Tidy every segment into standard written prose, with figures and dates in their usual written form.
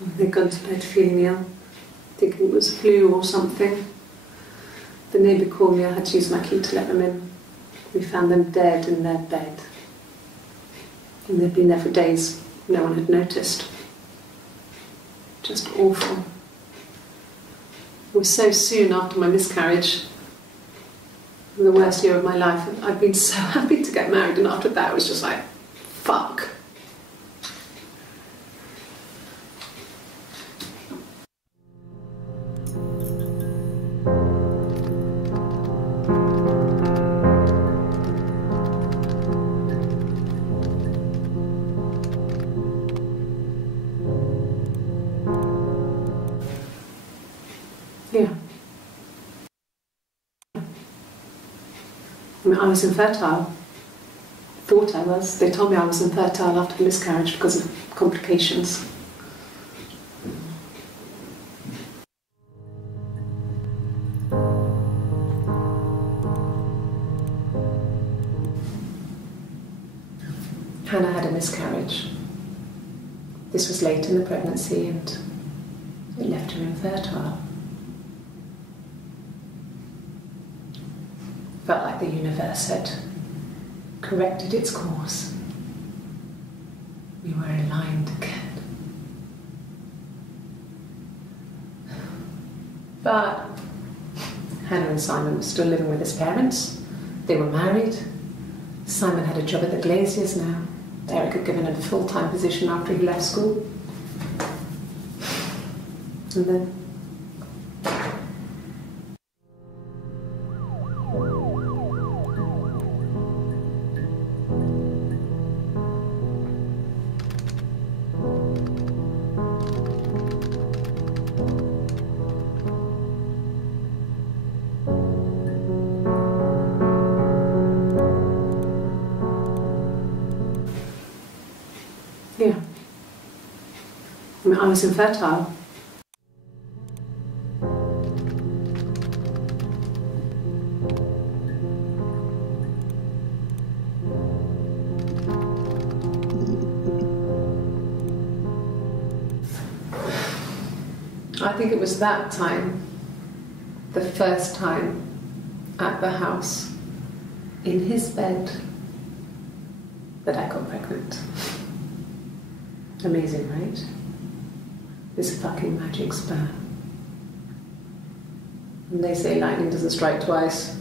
They'd gone to bed feeling ill, thinking it was flu or something. The neighbour called me, I had to use my key to let them in. We found them dead in their bed. And they'd been there for days, no one had noticed. Just awful. It was so soon after my miscarriage, the worst year of my life. I'd been so happy to get married, and after that it was just like, fuck. Yeah. I was infertile. Thought I was. They told me I was infertile after the miscarriage because of complications. Hannah had a miscarriage. This was late in the pregnancy and it left her infertile. Felt like the universe had corrected its course. We were aligned again. But Hannah and Simon were still living with his parents. They were married. Simon had a job at the Glaziers now. Eric had given him a full-time position after he left school. And then yeah. I was infertile. I think it was that time, the first time at the house, in his bed, that I got pregnant. Amazing, right? This fucking magic sperm. And they say lightning doesn't strike twice.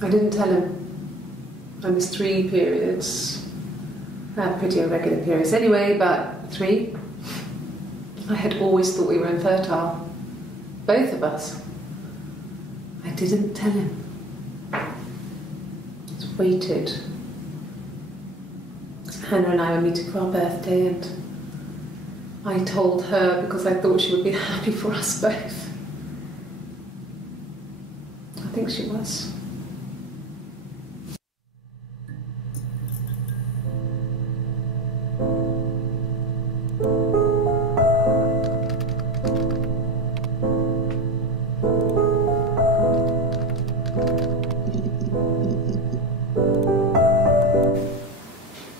I didn't tell him. I missed 3 periods. I had pretty irregular periods anyway, but 3. I had always thought we were infertile. Both of us. I didn't tell him. Just waited. Hannah and I were meeting for our birthday, and I told her because I thought she would be happy for us both. I think she was.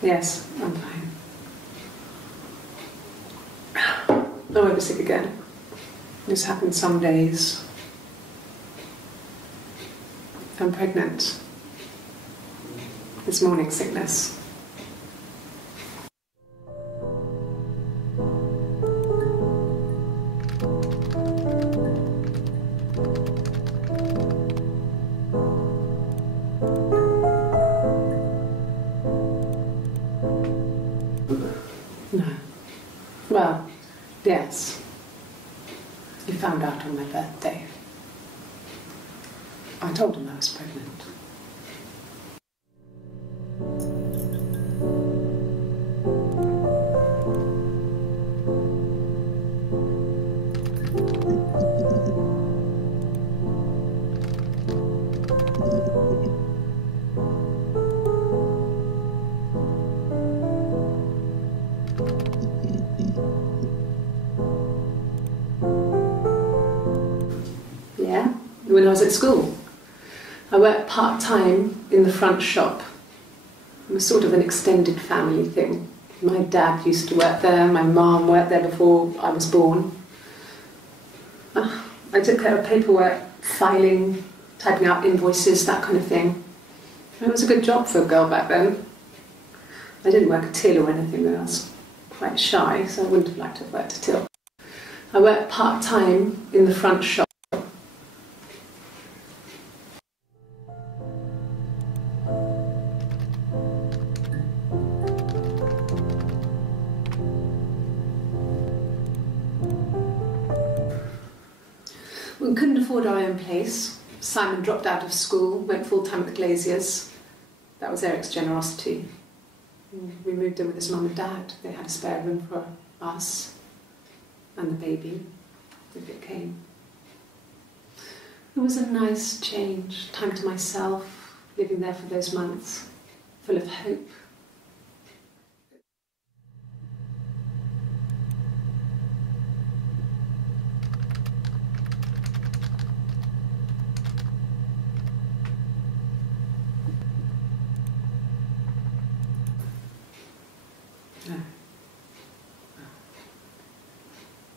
Yes, I'm fine. I won't be sick again. This happens some days. I'm pregnant. It's morning sickness. No. Well, yes. You found out on my birthday. I told him I was pregnant. Yeah, when I was at school. I worked part-time in the front shop. It was sort of an extended family thing. My dad used to work there, my mum worked there before I was born. I took care of paperwork, filing, typing out invoices, that kind of thing. It was a good job for a girl back then. I didn't work a till or anything though. I was quite shy, so I wouldn't have liked to have worked a till. I worked part-time in the front shop. We couldn't afford our own place. Simon dropped out of school, went full-time at the Glaziers. That was Eric's generosity. We moved in with his mum and dad. They had a spare room for us and the baby, if it came. It was a nice change, time to myself, living there for those months, full of hope. No.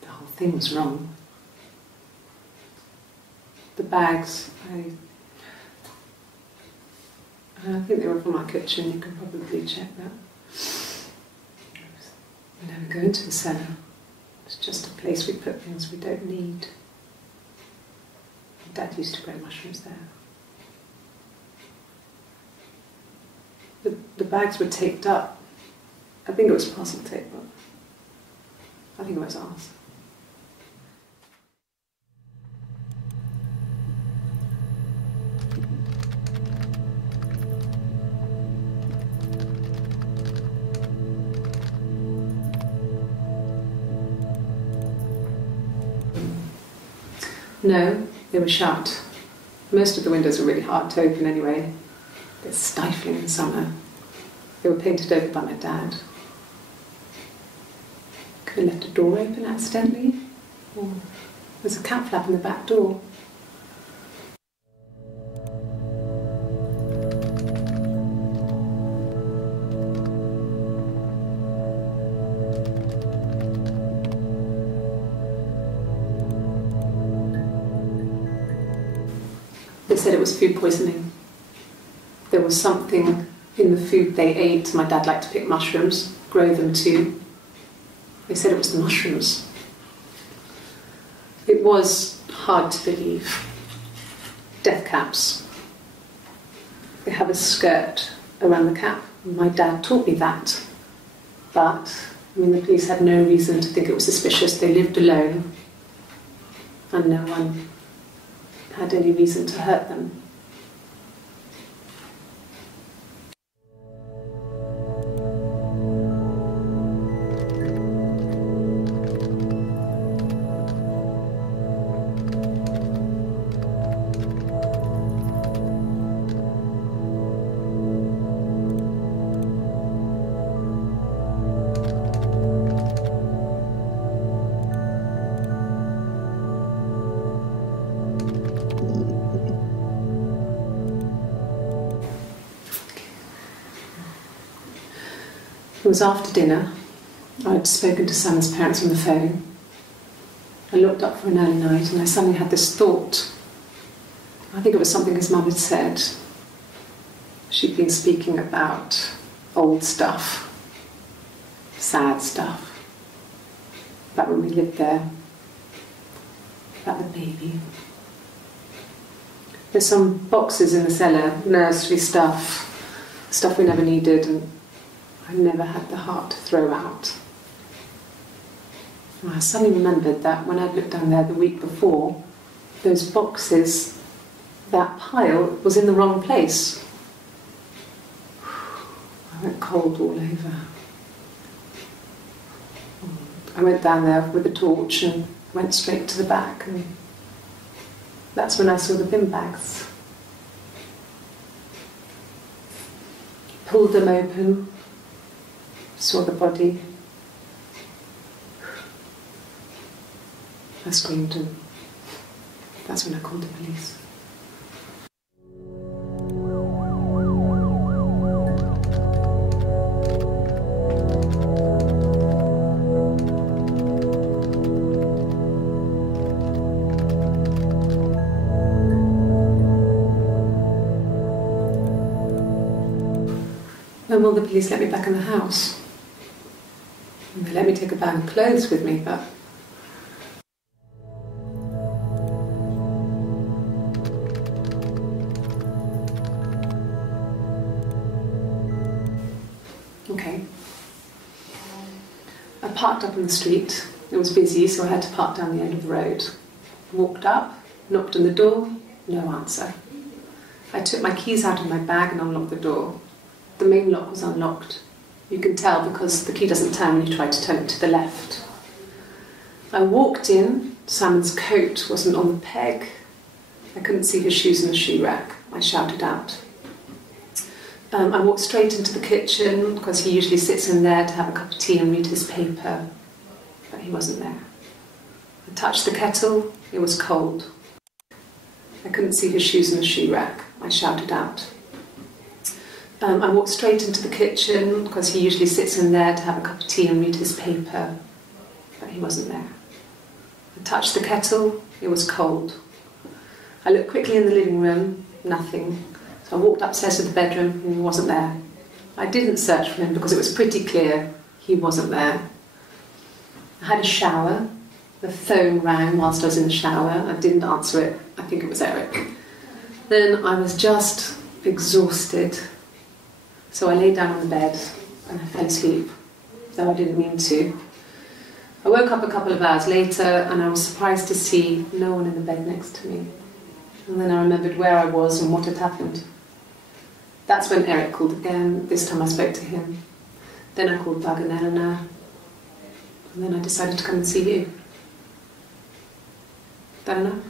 The whole thing was wrong. The bags, I think they were from our kitchen, you could probably check that. We never go into the cellar. It's just a place we put things we don't need. Dad used to grow mushrooms there. The bags were taped up. I think it was parcel tape, but I think it was ours. No, they were shut. Most of the windows were really hard to open anyway. They're stifling in summer. They were painted over by my dad. Could have left a door open accidentally. Or there's a cat flap in the back door. They said it was food poisoning. There was something in the food they ate. My dad liked to pick mushrooms, grow them too. They said it was the mushrooms. It was hard to believe. Death caps. They have a skirt around the cap. My dad taught me that. But, the police had no reason to think it was suspicious. They lived alone. And no one had any reason to hurt them. It was after dinner. I'd spoken to Sam's parents on the phone. I looked up for an early night and I suddenly had this thought. I think it was something his mum had said. She'd been speaking about old stuff, sad stuff, about when we lived there, about the baby. There's some boxes in the cellar, nursery stuff we never needed, and I never had the heart to throw out. And I suddenly remembered that when I'd looked down there the week before, those boxes, that pile was in the wrong place. I went cold all over. I went down there with a torch and went straight to the back, and that's when I saw the bin bags. Pulled them open, saw the body. I screamed, and that's when I called the police. When will the police let me back in the house? They let me take a bag of clothes with me, but... Okay. I parked up on the street. It was busy, so I had to park down the end of the road. Walked up, knocked on the door, no answer. I took my keys out of my bag and unlocked the door. The main lock was unlocked. You can tell because the key doesn't turn when you try to turn it to the left. I walked in. Simon's coat wasn't on the peg. I couldn't see his shoes in the shoe rack. I shouted out. I walked straight into the kitchen because he usually sits in there to have a cup of tea and read his paper, but he wasn't there. I touched the kettle. It was cold. I couldn't see his shoes in the shoe rack. I shouted out. I walked straight into the kitchen because he usually sits in there to have a cup of tea and read his paper, but he wasn't there. I touched the kettle. It was cold. I looked quickly in the living room. Nothing. So I walked upstairs to the bedroom and he wasn't there. I didn't search for him because it was pretty clear he wasn't there. I had a shower. The phone rang whilst I was in the shower. I didn't answer it. I think it was Eric. Then I was just exhausted. So I lay down on the bed and I fell asleep, though I didn't mean to. I woke up a couple of hours later and I was surprised to see no one in the bed next to me. And then I remembered where I was and what had happened. That's when Eric called again. This time I spoke to him. Then I called Doug and Eleanor. And then I decided to come and see you. Eleanor?